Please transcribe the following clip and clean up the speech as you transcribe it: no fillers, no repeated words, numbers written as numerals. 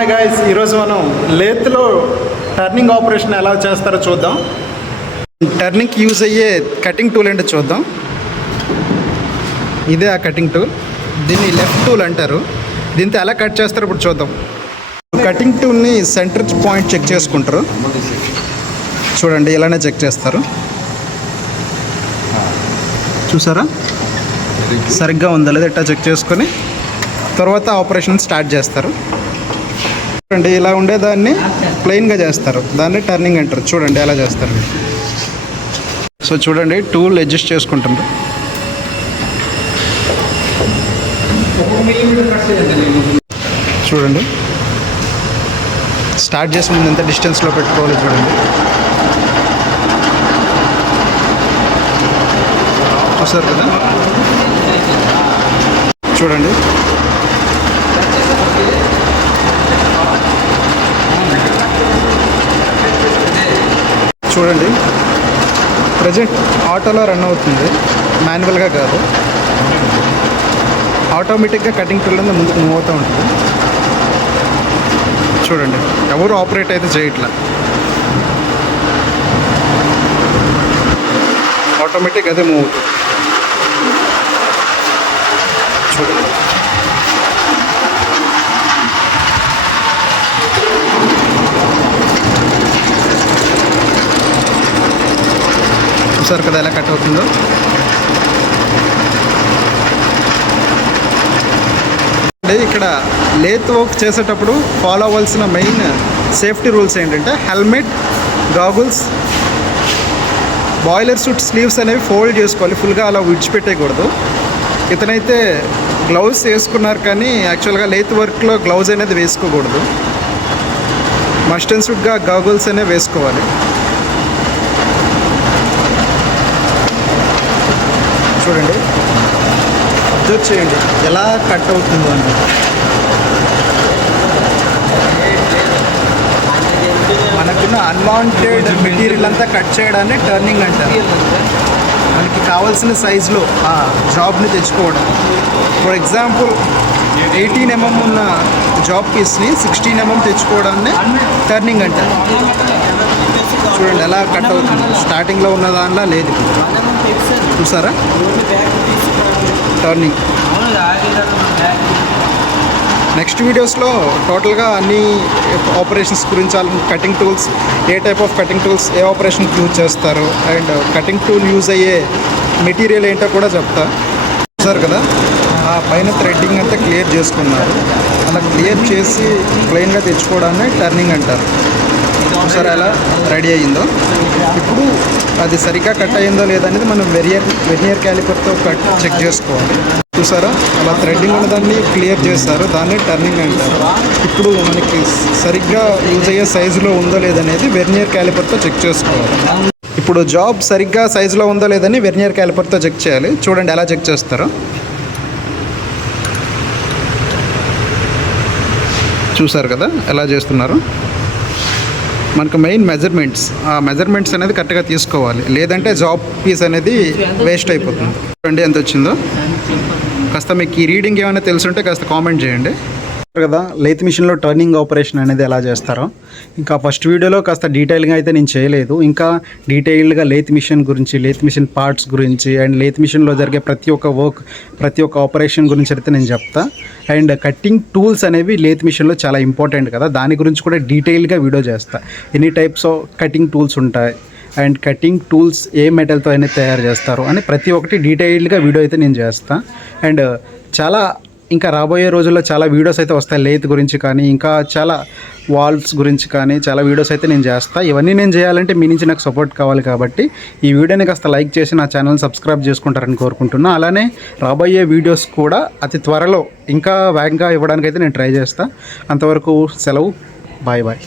Hi guys, ఈరోజు మనం లేత్లో turning operation ఎలా చేస్తారో చూద్దాం. టర్నింగ్కి యూజ్ అయ్యే కటింగ్ టూల్ ఏంటో చూద్దాం. ఇదే ఆ కటింగ్ టూల్. దీన్ని లెఫ్ట్ టూల్ అంటారు. దీంతో ఎలా కట్ చేస్తారో ఇప్పుడు చూద్దాం. కటింగ్ టూల్ని సెంటర్ పాయింట్ చెక్ చేసుకుంటారు. చూడండి, ఇలానే చెక్ చేస్తారు. చూసారా, సరిగ్గా ఉందా లేదా ఇట్లా చెక్ చేసుకొని తర్వాత ఆపరేషన్ స్టార్ట్ చేస్తారు. చూడండి, ఇలా ఉండేదాన్ని ప్లెయిన్గా చేస్తారు. దాన్ని టర్నింగ్ అంటారు. చూడండి ఎలా చేస్తారు. సో చూడండి, టూల్ అడ్జస్ట్ చేసుకుంటుంది. చూడండి, స్టార్ట్ చేసే ముందు ఎంత డిస్టెన్స్లో పెట్టుకోవాలి చూడండి. చూసారు కదా, చూడండి. చూడండి, ప్రజెంట్ ఆటోలో రన్ అవుతుంది, మాన్యువల్గా కాదు. ఆటోమేటిక్గా కటింగ్ టూల్ ముందుకు మూవ్ అవుతూ ఉంటుంది. చూడండి, ఎవరు ఆపరేట్ అయితే చేయట్లా, ఆటోమేటిక్ అదే మూవ్ అవుతుంది. చూడండి, చూసారు కదా ఎలా కట్ అవుతుందో. ఇక్కడ లేత్ వర్క్ చేసేటప్పుడు ఫాలో అవ్వాల్సిన మెయిన్ సేఫ్టీ రూల్స్ ఏంటంటే helmet, goggles, boiler suit sleeves అనేవి ఫోల్డ్ చేసుకోవాలి. ఫుల్గా అలా విడిచిపెట్టేయకూడదు. ఇతనైతే గ్లౌస్ వేసుకున్నారు, కానీ యాక్చువల్గా లేత్ వర్క్లో గ్లౌజ్ అనేది వేసుకోకూడదు. మస్ట్ అండ్ షుడ్గా గాగుల్స్ అనేవి వేసుకోవాలి. చూడండి, అబ్జర్వ్ చేయండి ఎలా కట్ అవుతుందో అని. మనకున్న అన్వాంటెడ్ మెటీరియల్ అంతా కట్ చేయడాన్ని టర్నింగ్ అంటారు. మనకి కావాల్సిన సైజులో ఆ జాబ్ని తెచ్చుకోవడం. ఫర్ ఎగ్జాంపుల్ 18 mm ఉన్న జాబ్ పీస్ని 16 mm తెచ్చుకోవడాన్ని టర్నింగ్ అంటారు. చూడండి ఎలా కట్ అవుతుంది. స్టార్టింగ్లో ఉన్న దానిలా లేదు. చూసారా, టర్నింగ్. నెక్స్ట్ వీడియోస్లో టోటల్గా అన్ని ఆపరేషన్స్ గురించి, కటింగ్ టూల్స్, ఏ టైప్ ఆఫ్ కటింగ్ టూల్స్ ఏ ఆపరేషన్కి యూజ్ చేస్తారు, అండ్ కటింగ్ టూల్ యూజ్ అయ్యే మెటీరియల్ ఏంటో కూడా చెప్తా. చూసారు కదా, ఆ పైన థ్రెడ్డింగ్ అంతా క్లియర్ చేసుకున్నారు. అలా క్లియర్ చేసి ప్లెయిన్గా తెచ్చుకోవడాన్ని టర్నింగ్ అంటారు. చూసారా ఎలా రెడీ అయ్యిందో. ఇప్పుడు అది సరిగ్గా కట్ అయ్యిందో లేదనేది మనం వెర్నియర్ క్యాలిపర్తో చెక్ చేసుకోవాలి. చూసారా, అలా థ్రెడ్డింగ్ ఉన్నదాన్ని క్లియర్ చేస్తారు. దాన్ని టర్నింగ్ అంటారు. ఇప్పుడు మనకి సరిగ్గా యూజ్ అయ్యే సైజులో ఉందో లేదనేది వెర్నియర్ క్యాలిపర్తో చెక్ చేసుకోవాలి. ఇప్పుడు జాబ్ సరిగ్గా సైజులో ఉందో లేదని వెర్నియర్ క్యాలిపర్తో చెక్ చేయాలి. చూడండి ఎలా చెక్ చేస్తారో. చూసారు కదా ఎలా చేస్తున్నారు. మనకు మెయిన్ మెజర్మెంట్స్, ఆ మెజర్మెంట్స్ అనేది కరెక్ట్గా తీసుకోవాలి, లేదంటే జాబ్ పీస్ అనేది వేస్ట్ అయిపోతుంది. చూడండి ఎంత వచ్చిందో. కాస్త మీకు ఈ రీడింగ్ ఏమైనా తెలుసుంటే కాస్త కామెంట్ చేయండి కదా. లేత్ మిషన్లో టర్నింగ్ ఆపరేషన్ అనేది ఎలా చేస్తారో ఇంకా ఫస్ట్ వీడియోలో కాస్త డీటెయిల్గా అయితే నేను చేయలేదు. ఇంకా డీటెయిల్డ్గా లేత్ మిషన్ గురించి, లేత్ మిషన్ పార్ట్స్ గురించి, అండ్ లేత్ మిషన్లో జరిగే ప్రతి ఒక్క వర్క్, ప్రతి ఒక్క ఆపరేషన్ గురించి అయితే నేను చెప్తా. అండ్ కటింగ్ టూల్స్ అనేవి లేత్ మిషన్లో చాలా ఇంపార్టెంట్ కదా, దాని గురించి కూడా డీటెయిల్గా వీడియో చేస్తా. ఎన్ని టైప్స్ ఆఫ్ కటింగ్ టూల్స్ ఉంటాయి, అండ్ కటింగ్ టూల్స్ ఏ మెటల్తో అయినా తయారు చేస్తారు అని ప్రతి ఒక్కటి డీటెయిల్డ్గా వీడియో అయితే నేను చేస్తాను. అండ్ చాలా ఇంకా రాబోయే రోజుల్లో చాలా వీడియోస్ అయితే వస్తాయి లేత్ గురించి, కానీ ఇంకా చాలా వాల్వ్స్ గురించి కానీ చాలా వీడియోస్ అయితే నేను చేస్తాను. ఇవన్నీ నేను చేయాలంటే మీ నుంచి నాకు సపోర్ట్ కావాలి. కాబట్టి ఈ వీడియోని కాస్త లైక్ చేసి నా ఛానల్ సబ్స్క్రైబ్ చేసుకుంటారని కోరుకుంటున్నాను. అలానే రాబోయే వీడియోస్ కూడా అతి త్వరలో ఇంకా వేగంగా ఇవ్వడానికైతే నేను ట్రై చేస్తాను. అంతవరకు సెలవు. Bye bye.